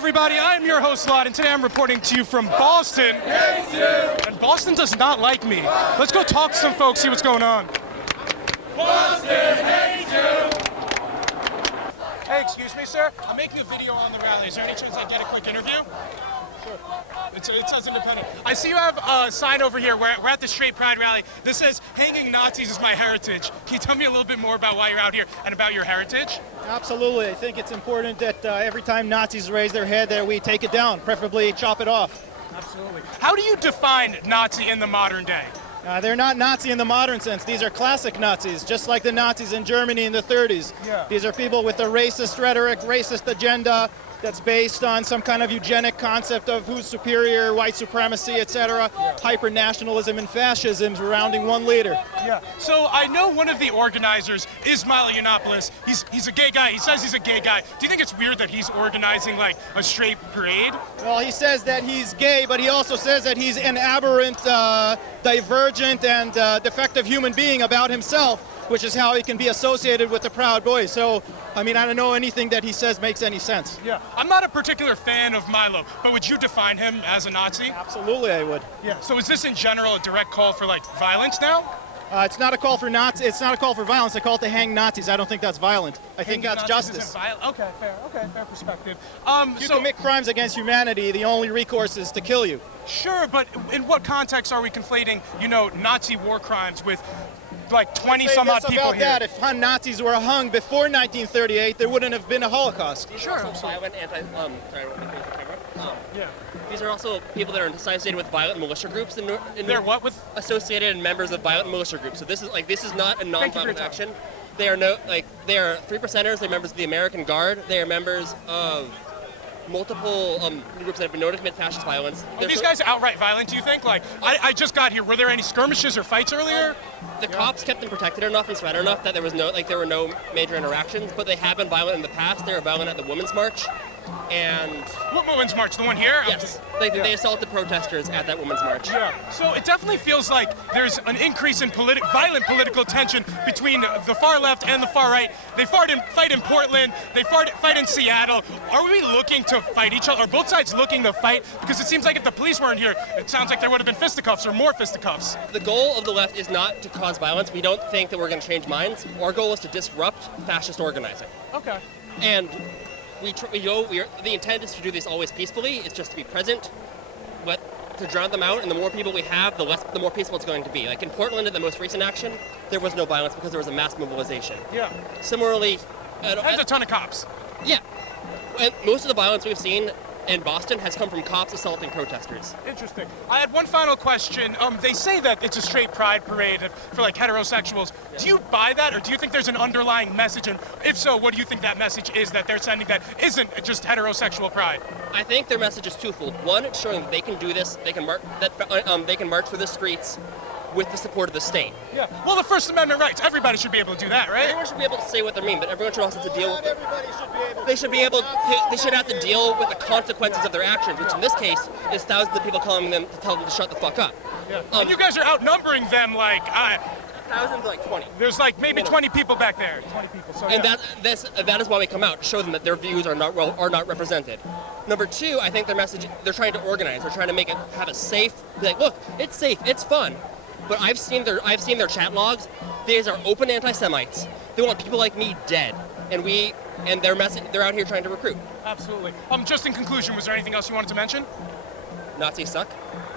everybody, I'm your host, Elad, and today I'm reporting to you from Boston. And Boston does not like me. Let's go talk to some folks, see what's going on. Boston hates you! Hey, excuse me, sir. I'm making a video on the rally. Is there any chance I get a quick interview? Sure. It says independent. I see you have a sign over here. We're at the Straight Pride rally. This says, hanging Nazis is my heritage. Can you tell me a little bit more about why you're out here and about your heritage? Absolutely. I think it's important that every time Nazis raise their head that we take it down, preferably chop it off. Absolutely. How do you define Nazi in the modern day? They're not Nazi in the modern sense. These are classic Nazis, just like the Nazis in Germany in the 30s. Yeah. These are people with a racist rhetoric, racist agenda that's based on some kind of eugenic concept of who's superior, white supremacy, etc. Yeah. Hyper-nationalism and fascism surrounding one leader. Yeah. So I know one of the organizers is Milo Yiannopoulos. He's a gay guy. He says he's a gay guy. Do you think it's weird that he's organizing like a straight parade? Well, he says that he's gay, but he also says that he's an aberrant, divergent, and defective human being about himself, which is how he can be associated with the Proud Boys. So, I mean, I don't know anything that he says makes any sense. Yeah. I'm not a particular fan of Milo, but would you define him as a Nazi? Absolutely, I would. Yeah. So is this in general a direct call for like violence now? It's not a call for Nazi. It's not a call for violence. I call it to hang Nazis. I don't think that's violent. I think that's justice. Okay, fair perspective. You commit crimes against humanity, the only recourse is to kill you. Sure, but in what context are we conflating, Nazi war crimes with like 20-some-odd people here? That. If Nazis were hung before 1938, there wouldn't have been a Holocaust. Sure. Violent yeah. These are also people that are associated with violent militia groups. They're what with? Associated and members of violent militia groups. So this is not a non-violent action. They are they are 3%ers. They're members of the American Guard. They are members of multiple groups that have been known to commit fascist violence. Are these guys outright violent, do you think? Like, I just got here. Were there any skirmishes or fights earlier? The cops kept them protected enough and surrounded enough that there were no major interactions, but they have been violent in the past. They were violent at the Women's March. And what Women's March? The one here? Yes. They assaulted protesters at that Women's March. Yeah. So it definitely feels like there's an increase in violent political tension between the far left and the far right. They fight in Portland. They fight in Seattle. Are we looking to fight each other? Are both sides looking to fight? Because it seems like if the police weren't here, it sounds like there would have been fisticuffs or more fisticuffs. The goal of the left is not to cause violence. We don't think that we're going to change minds. Our goal is to disrupt fascist organizing. Okay. And the intent is to do this always peacefully. It's just to be present, but to drown them out. And the more people we have, the more peaceful it's going to be. Like in Portland, in the most recent action, there was no violence because there was a mass mobilization. Yeah. Similarly, there's a ton of cops. Yeah. And most of the violence we've seen in Boston has come from cops assaulting protesters. Interesting. I had one final question. They say that it's a straight pride parade for like heterosexuals. Yeah. Do you buy that, or do you think there's an underlying message? And if so, what do you think that message is that they're sending that isn't just heterosexual pride? I think their message is twofold. One, it's showing that they can do this. They can march through the streets with the support of the state. Yeah. Well, the First Amendment rights. Everybody should be able to do that, right? Everyone should be able to say what they mean, but everyone should also have to deal with. Everybody should be able. They should have to deal with the consequences of their actions, which in this case is thousands of people calling them to tell them to shut the fuck up. Yeah. And you guys are outnumbering them like. Thousands, like 20. There's like maybe 20 people back there. 20 people. So, and that is why we come out to show them that their views are not represented. Number two, I think their message, they're trying to organize. They're trying to make it have a safe. Be like, look, it's safe, it's fun. But I've seen their chat logs. These are open anti-Semites. They want people like me dead, and they're out here trying to recruit. Absolutely. Just in conclusion, was there anything else you wanted to mention? Nazis suck.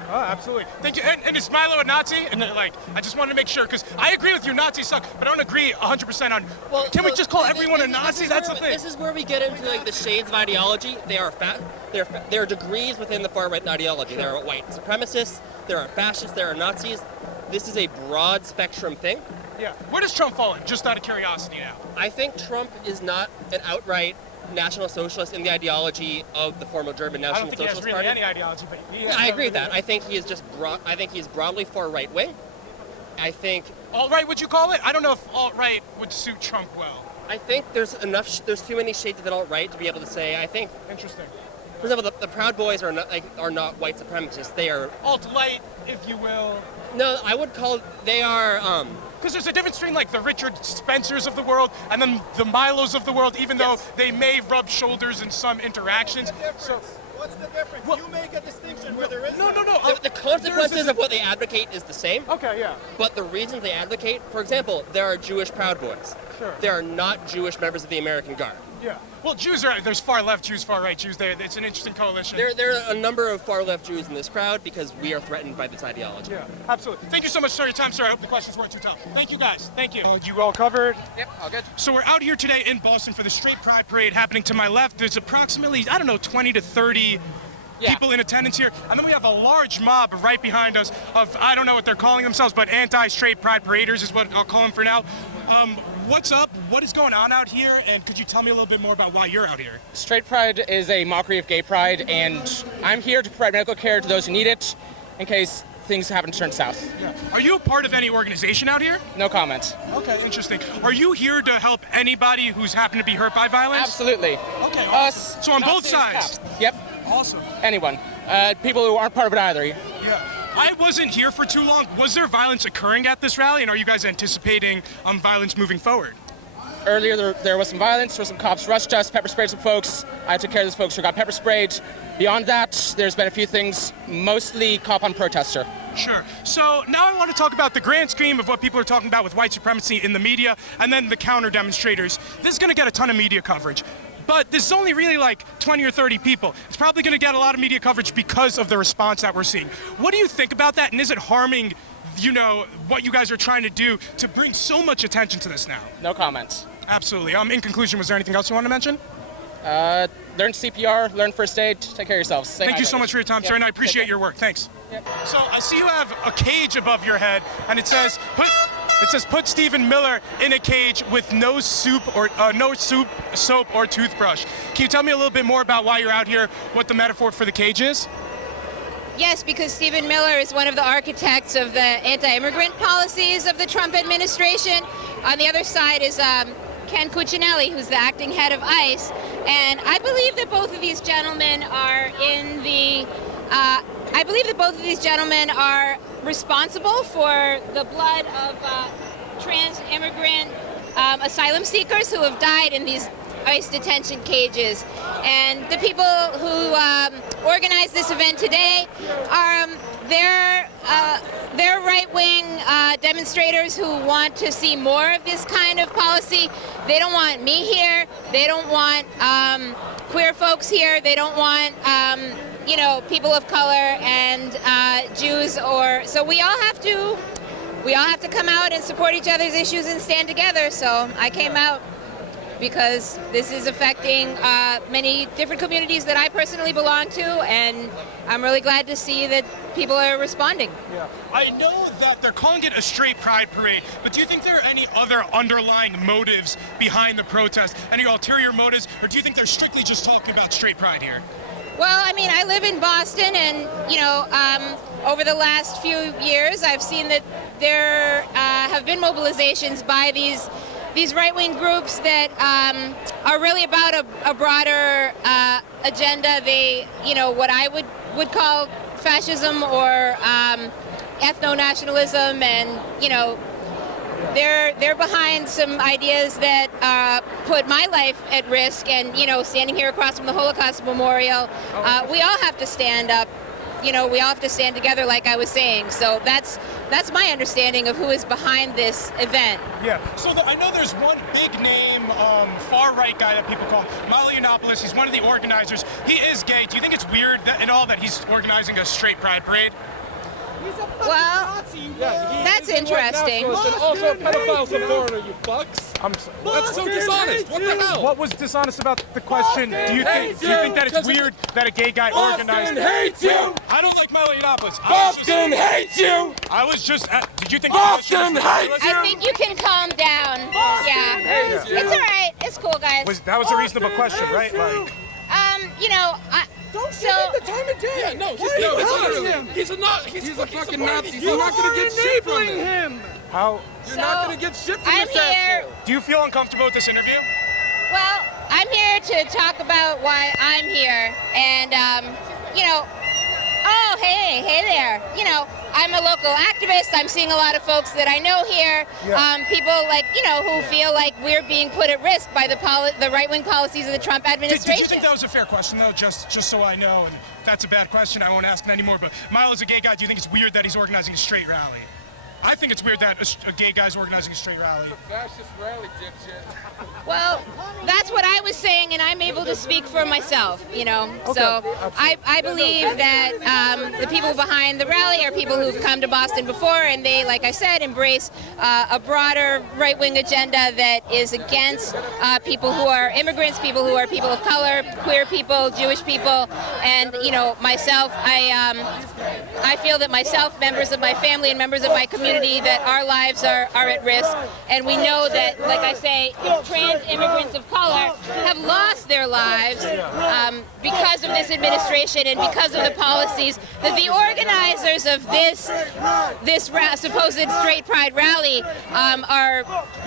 Oh, absolutely. Thank you. And is Milo a Nazi? And I just wanted to make sure, because I agree with you, Nazis suck, but I don't agree 100% on. Well, can we just call everyone a Nazi? That's the thing. This is where we get into like the shades of ideology. There are degrees within the far right ideology. There are white supremacists. There are fascists. There are Nazis. This is a broad spectrum thing. Yeah. Where does Trump fall in? Just out of curiosity now. I think Trump is not an outright National Socialist in the ideology of the former German National Socialist Party. I don't think he has really any ideology, but I agree with that. I think he is just I think he is broadly far right wing. I think alt-right, would you call it? I don't know if alt-right would suit Trump well. I think there's too many shades of alt-right to be able to say. I think interesting. For example, the Proud Boys are not white supremacists. They are Alt-light, if you will. no. I would call they are. Because there's a difference between like the Richard Spencers of the world and then the Milos of the world, even though they may rub shoulders in some interactions. So, What's the difference? Well, you make a distinction where there is no. The consequences of what they advocate is the same. Okay, yeah. But the reasons they advocate, for example, there are Jewish Proud Boys. Sure. There are not Jewish members of the American Guard. Yeah. Well, there's far left Jews, far right Jews. It's an interesting coalition. There are a number of far left Jews in this crowd because we are threatened by this ideology. Yeah, absolutely. Thank you so much for your time, sir. I hope the questions weren't too tough. Thank you, guys. Thank you. You all covered? Yep, all good. So we're out here today in Boston for the Straight Pride Parade happening to my left. There's approximately, 20 to 30 people in attendance here. And then we have a large mob right behind us of, I don't know what they're calling themselves, but anti-straight pride paraders is what I'll call them for now. What's up? What is going on out here? And could you tell me a little bit more about why you're out here? Straight pride is a mockery of gay pride, and I'm here to provide medical care to those who need it in case things happen to turn south. Yeah. Are you a part of any organization out here? No comment. Okay, interesting. Are you here to help anybody who's happened to be hurt by violence? Absolutely. Okay, Us. so on both Nazis, sides? cops. Yep. Awesome. Anyone. People who aren't part of it either. Yeah. I wasn't here for too long. Was there violence occurring at this rally, and are you guys anticipating violence moving forward? Earlier there was some violence, there were some cops rushed us, pepper sprayed some folks. I took care of those folks who got pepper sprayed. Beyond that, there's been a few things, mostly cop on protester. Sure. So now I want to talk about the grand scheme of what people are talking about with white supremacy in the media, and then the counter demonstrators. This is going to get a ton of media coverage. But this is only really like 20 or 30 people. It's probably going to get a lot of media coverage because of the response that we're seeing. What do you think about that? And is it harming, what you guys are trying to do to bring so much attention to this now? No comment. Absolutely. In conclusion, was there anything else you want to mention? Learn CPR, learn first aid, take care of yourselves. Thank you so much for your time, sir, and I appreciate your work. Thanks. Yep. So I see you have a cage above your head, and it says, put Stephen Miller in a cage with no soap or toothbrush. Can you tell me a little bit more about why you're out here, what the metaphor for the cage is? Yes, because Stephen Miller is one of the architects of the anti-immigrant policies of the Trump administration. On the other side is Ken Cuccinelli, who's the acting head of ICE. And I believe that both of these gentlemen are responsible for the blood of trans immigrant asylum seekers who have died in these ICE detention cages. And the people who organized this event today are they're right-wing demonstrators who want to see more of this kind of policy. They don't want me here. They don't want queer folks here. They don't want people of color and Jews. So we all have to come out and support each other's issues and stand together. So I came out because this is affecting many different communities that I personally belong to, and I'm really glad to see that people are responding. Yeah. I know that they're calling it a straight pride parade, but do you think there are any other underlying motives behind the protest, any ulterior motives, or do you think they're strictly just talking about straight pride here? Well, I mean, I live in Boston, and over the last few years, I've seen that there have been mobilizations by these right-wing groups that are really about a broader agenda. They, what I would call fascism or ethno-nationalism, and they're behind some ideas that put my life at risk. And standing here across from the Holocaust Memorial, we all have to stand up. We all have to stand together, like I was saying. So that's my understanding of who is behind this event. Yeah. So I know there's one big name, far-right guy that people call Milo Yiannopoulos. He's one of the organizers. He is gay. Do you think it's weird that he's organizing a straight pride parade? Well, that's interesting. And also a pedophile supporter, you fucks. That's so dishonest. What the hell? What was dishonest about the question? Do you think that it's weird that a gay guy organized? Boston hates you. I don't like Milo Yiannopoulos. Boston hates you. I was just. Did you think Boston hates you. I think you can calm down. Yeah. It's all right. It's cool, guys. That was a reasonable question, right? So the time of day. Yeah, no, he's a fucking Nazi. He's not gonna get shit from him. How? You're not gonna get shit from I'm this here. asshole. Do you feel uncomfortable with this interview? Well, I'm here to talk about why I'm here. And, you know, oh, hey there. You know, I'm a local activist. I'm seeing a lot of folks that I know here. People like, you know, who feel like we're being put at risk by the right-wing policies of the Trump administration. Did you think that was a fair question, though, just so I know? And if that's a bad question, I won't ask it anymore. But Milo is a gay guy. Do you think it's weird that he's organizing a straight rally? I think it's weird that a gay guy's organizing a straight rally. It's a fascist rally, dipshit. Well, that's what I was saying, and I'm able to speak for myself, you know. Okay. So I believe that the people behind the rally are people who've come to Boston before, and they, like I said, embrace a broader right-wing agenda that is against people who are immigrants, people who are people of color, queer people, Jewish people, and, you know, myself, I feel that myself, members of my family, and members of my community, that our lives are at risk, and we know that, like I say, trans immigrants of color have lost their lives because of this administration and because of the policies that the organizers of this supposed straight pride rally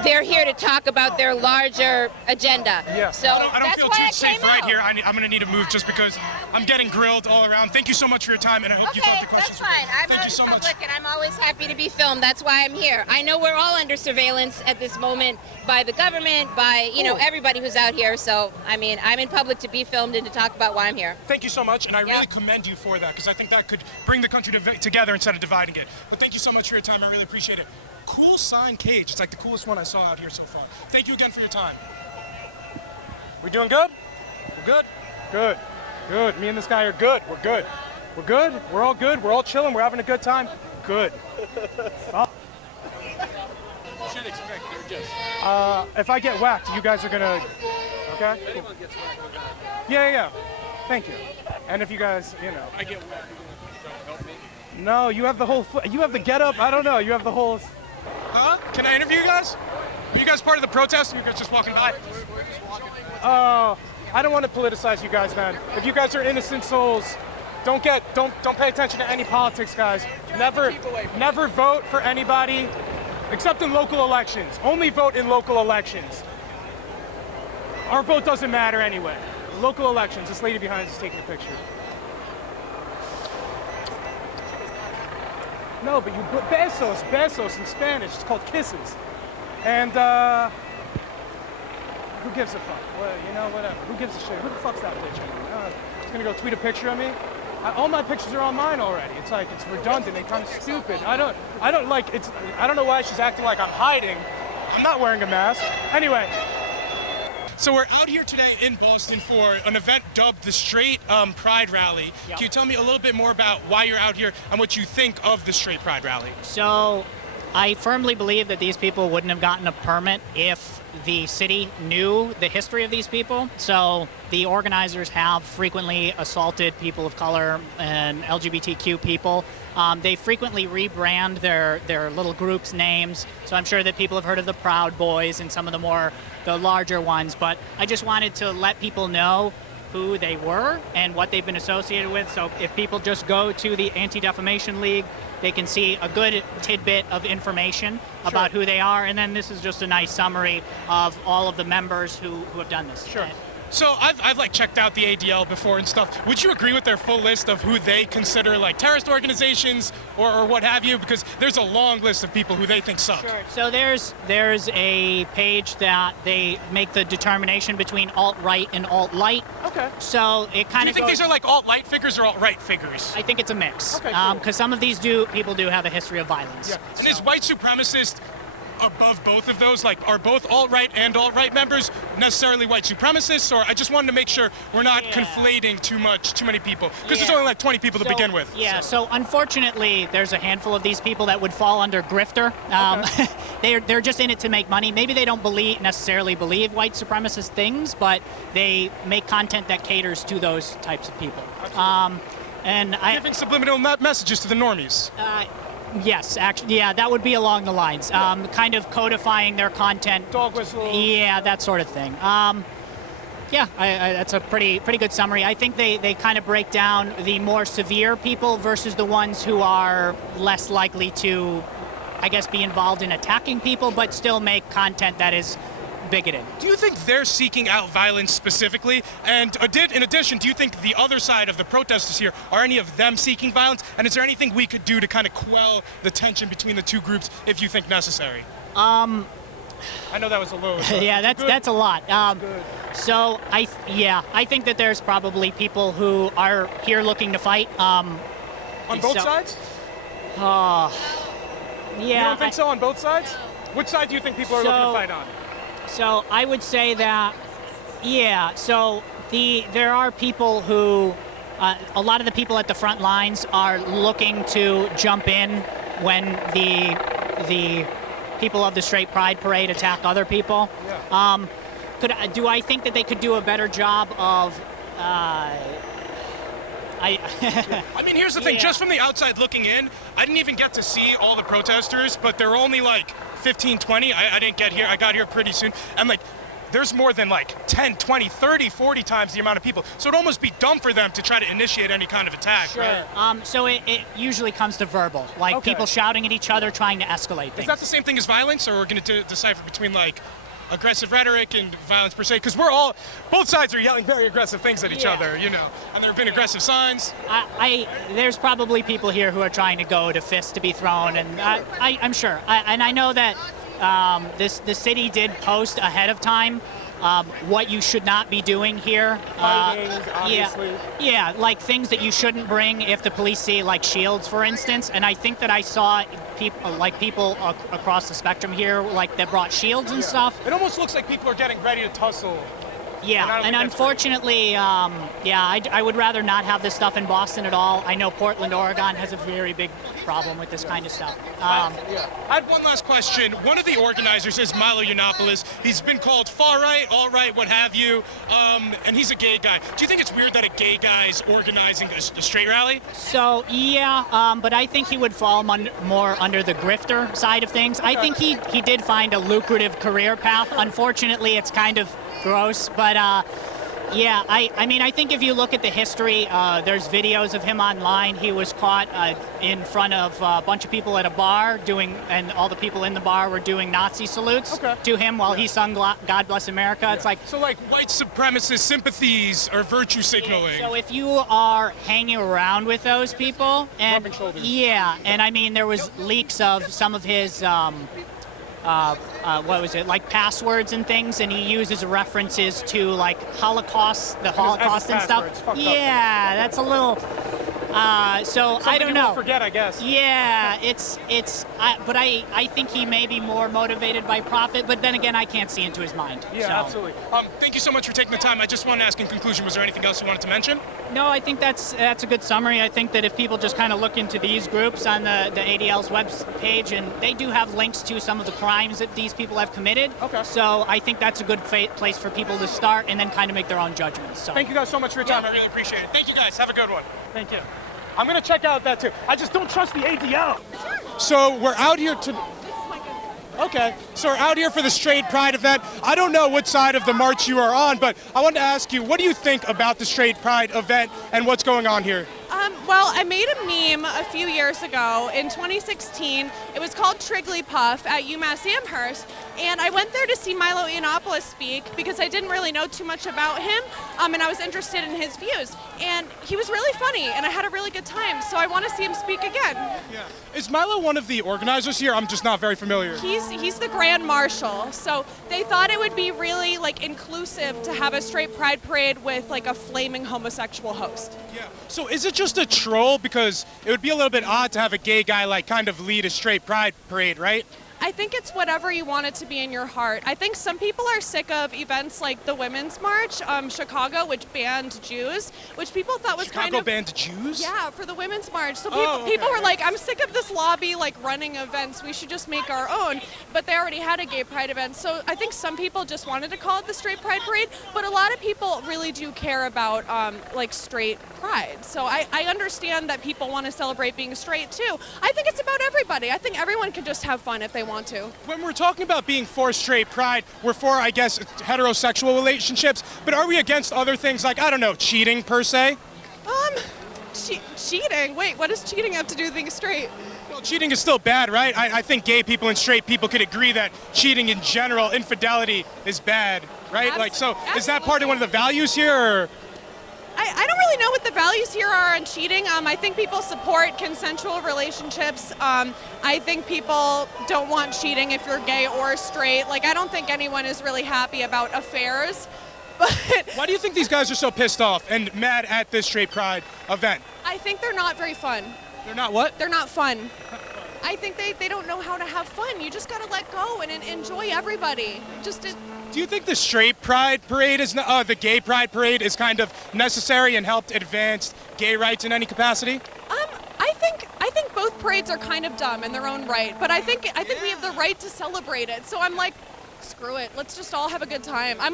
they're here to talk about their larger agenda. Yeah. So I don't feel too safe right here. I'm going to need to move just because I'm getting grilled all around. Thank you so much for your time, and I hope you take the questions. That's fine. I'm Thank you so much. public, and I'm always happy to be filmed. That's why I'm here. I know we're all under surveillance at this moment by the government, by, you know, everybody who's out here. So, I mean, I'm in public to be filmed and to talk about why I'm here. Thank you so much, and I really commend you for that, because I think that could bring the country together instead of dividing it. But thank you so much for your time. I really appreciate it. Cool sign cage. It's like the coolest one I saw out here so far. Thank you again for your time. We doing good? We're good? Good. Good. Me and this guy are good. We're good. We're good. We're all good. We're all chilling. We're having a good time. Good. Oh. You should expect they're just. If I get whacked, you guys are gonna. Okay. If anyone gets whacked, we're gonna. Yeah. Thank you. And if you guys, you know. I get whacked, don't help me. No, you have the whole. You have the get up. I don't know. You have the whole. Huh? Can I interview you guys? Are you guys part of the protest, or are you guys just walking by? We're just walking. I don't want to politicize you guys, man. If you guys are innocent souls, don't pay attention to any politics, guys. Never vote for anybody except in local elections. Only vote in local elections. Our vote doesn't matter anyway. Local elections. This lady behind us is taking a picture. No, but you put besos in Spanish. It's called kisses. And who gives a fuck? Well, you know, whatever. Who gives a shit? Who the fuck's that bitch anyway? She's gonna go tweet a picture of me? All my pictures are on mine already. It's like, it's redundant and kind of stupid. I don't know why she's acting like I'm hiding. I'm not wearing a mask. Anyway. So we're out here today in Boston for an event dubbed the Straight Pride Rally. Yep. Can you tell me a little bit more about why you're out here and what you think of the Straight Pride Rally? So I firmly believe that these people wouldn't have gotten a permit if the city knew the history of these people. So the organizers have frequently assaulted people of color and LGBTQ people. They frequently rebrand their little groups' names. So I'm sure that people have heard of the Proud Boys and some of the larger ones. But I just wanted to let people know who they were and what they've been associated with. So if people just go to the Anti-Defamation League, they can see a good tidbit of information about who they are. And then this is just a nice summary of all of the members who have done this. Sure. So I've like checked out the ADL before and stuff. Would you agree with their full list of who they consider like terrorist organizations or what have you? Because there's a long list of people who they think suck. Sure. So there's a page that they make the determination between alt-right and alt-light. Okay. So it kind of. Do you think these are like alt-light figures or alt-right figures? I think it's a mix. Okay. Cool. Because some of these people do have a history of violence. Yeah. And is white supremacist above both of those? Like, are both alt-right and alt-right members necessarily white supremacists? Or I just wanted to make sure we're not conflating too many people. Because there's only like 20 people to begin with. Yeah, so unfortunately, there's a handful of these people that would fall under grifter. They're just in it to make money. Maybe they don't necessarily believe white supremacist things, but they make content that caters to those types of people. Giving subliminal messages to the normies. Yes, actually, yeah, that would be along the lines. Kind of codifying their content. Dog whistle. Yeah, that sort of thing. That's a pretty good summary. I think they kind of break down the more severe people versus the ones who are less likely to, I guess, be involved in attacking people, but still make content that is bigoted. Do you think they're seeking out violence specifically? And in addition, do you think the other side of the protesters here, are any of them seeking violence? And is there anything we could do to kind of quell the tension between the two groups if you think necessary? I know that was a little. Yeah, that's a lot. So I think that there's probably people who are here looking to fight. On both sides? Yeah. You don't think so on both sides? Which side do you think people are looking to fight on? So I would say that, yeah. So there are people who, a lot of the people at the front lines are looking to jump in when the people of the Straight Pride Parade attack other people. Yeah. Do I think that they could do a better job of? I mean, here's the thing. Yeah. Just from the outside looking in, I didn't even get to see all the protesters, but there were only like 15, 20. I didn't get here. I got here pretty soon. And like, there's more than like 10, 20, 30, 40 times the amount of people. So it'd almost be dumb for them to try to initiate any kind of attack. Sure. Right? So it usually comes to verbal, like Okay. people shouting at each other, trying to escalate things. Is that the same thing as violence, or we're going to decipher between like aggressive rhetoric and violence per se? Because both sides are yelling very aggressive things at each other, you know, and there have been aggressive signs. There's probably people here who are trying to go to fists to be thrown, and I'm sure. And I know that the city did post ahead of time what you should not be doing here. Fighting, obviously. Yeah, like things that you shouldn't bring if the police see, like shields, for instance. And I think that I saw people across the spectrum here, like that brought shields and stuff. It almost looks like people are getting ready to tussle. Yeah, and unfortunately, I would rather not have this stuff in Boston at all. I know Portland, Oregon has a very big problem with this kind of stuff. I had one last question. One of the organizers is Milo Yiannopoulos. He's been called far right, all right, what have you, and he's a gay guy. Do you think it's weird that a gay guy is organizing a straight rally? So, yeah, but I think he would fall more under the grifter side of things. I think he did find a lucrative career path. Unfortunately, it's kind of gross, but yeah, I mean, I think if you look at the history, there's videos of him online. He was caught in front of a bunch of people at a bar and all the people in the bar were doing Nazi salutes to him while he sung God Bless America. It's like, so like white supremacist sympathies or virtue signaling. So if you are hanging around with those people, and Rubbing shoulders. yeah, and I mean, there was leaks of some of his what was it, like passwords and things, and he uses references to like the Holocaust and stuff. Yeah, that's a little. So I don't know. Forget, I guess. Yeah, but I think he may be more motivated by profit, but then again, I can't see into his mind. Yeah, so. absolutely. Thank you so much for taking the time. I just wanted to ask in conclusion, was there anything else you wanted to mention? No, I think that's a good summary. I think that if people just kind of look into these groups on the ADL's web page, and they do have links to some of the crimes that these people have committed. Okay. So I think that's a good place for people to start and then kind of make their own judgments. So. Thank you guys so much for your time. I really appreciate it. Thank you guys. Have a good one. Thank you. I'm going to check out that too. I just don't trust the ADL. So we're out here to... Okay, so we're out here for the Straight Pride event. I don't know what side of the march you are on, but I wanted to ask you, what do you think about the Straight Pride event and what's going on here? Well, I made a meme a few years ago in 2016. It was called Trigglypuff at UMass Amherst, and I went there to see Milo Yiannopoulos speak because I didn't really know too much about him, and I was interested in his views. And he was really funny, and I had a really good time, so I want to see him speak again. Yeah. Is Milo one of the organizers here? I'm just not very familiar. He's the Grand Marshal, so they thought it would be really inclusive to have a straight pride parade with a flaming homosexual host. Yeah. So is it just a troll? Because it would be a little bit odd to have a gay guy kind of lead a straight pride parade, right? I think it's whatever you want it to be in your heart. I think some people are sick of events like the Women's March, Chicago, which banned Jews, which people thought was Chicago banned Jews? Yeah, for the Women's March. So okay. people were like, I'm sick of this lobby running events. We should just make our own. But they already had a gay pride event. So I think some people just wanted to call it the Straight Pride Parade, but a lot of people really do care about straight pride. So I understand that people want to celebrate being straight too. I think it's about everybody. I think everyone can just have fun if they want to. When we're talking about being for straight pride, we're for, I guess, heterosexual relationships, but are we against other things like, I don't know, cheating per se? Cheating? Wait, what does cheating have to do with being straight? Well, cheating is still bad, right? I think gay people and straight people could agree that cheating in general, infidelity, is bad, right? Like, so is that part of one of the values here, or? I don't really know what the values here are on cheating. I think people support consensual relationships. I think people don't want cheating if you're gay or straight. Like, I don't think anyone is really happy about affairs. But why do you think these guys are so pissed off and mad at this straight pride event? I think they're not very fun. They're not what? They're not fun. I think they don't know how to have fun. You just gotta let go and enjoy everybody. Do you think the straight pride parade is the gay pride parade is kind of necessary and helped advance gay rights in any capacity? I think both parades are kind of dumb in their own right, but I think we have the right to celebrate it. So I'm like, screw it. Let's just all have a good time. I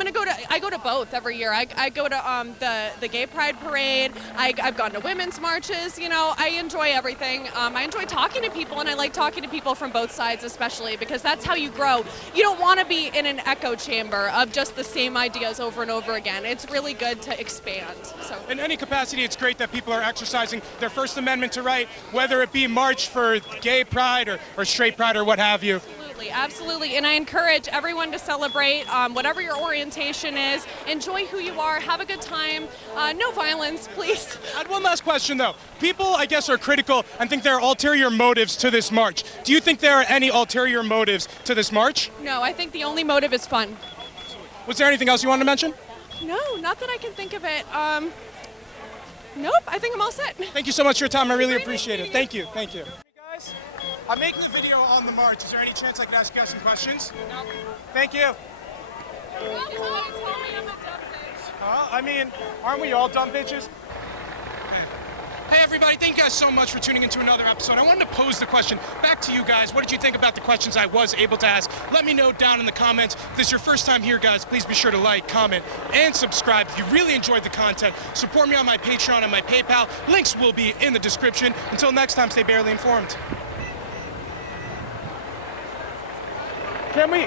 go to both every year. I go to the gay pride parade. I've gone to women's marches. You know, I enjoy everything. I enjoy talking to people, and I like talking to people from both sides, especially because that's how you grow. You don't want to be in an echo chamber of just the same ideas over and over again. It's really good to expand. So in any capacity, it's great that people are exercising their First Amendment to right, whether it be march for gay pride or straight pride or what have you. Absolutely, and I encourage everyone to celebrate whatever your orientation is. Enjoy who you are, have a good time. No violence, please. I had one last question, though. People, I guess, are critical and think there are ulterior motives to this march. Do you think there are any ulterior motives to this march? No, I think the only motive is fun. Was there anything else you wanted to mention? No, not that I can think of it. Nope, I think I'm all set. Thank you so much for your time. I really appreciate it. Thank you. Thank you. I'm making a video on the march. Is there any chance I could ask you guys some questions? No. Thank you. I mean, aren't we all dumb bitches? Hey everybody, thank you guys so much for tuning into another episode. I wanted to pose the question back to you guys. What did you think about the questions I was able to ask? Let me know down in the comments. If this is your first time here, guys, please be sure to like, comment, and subscribe. If you really enjoyed the content, support me on my Patreon and my PayPal. Links will be in the description. Until next time, stay barely informed. Can we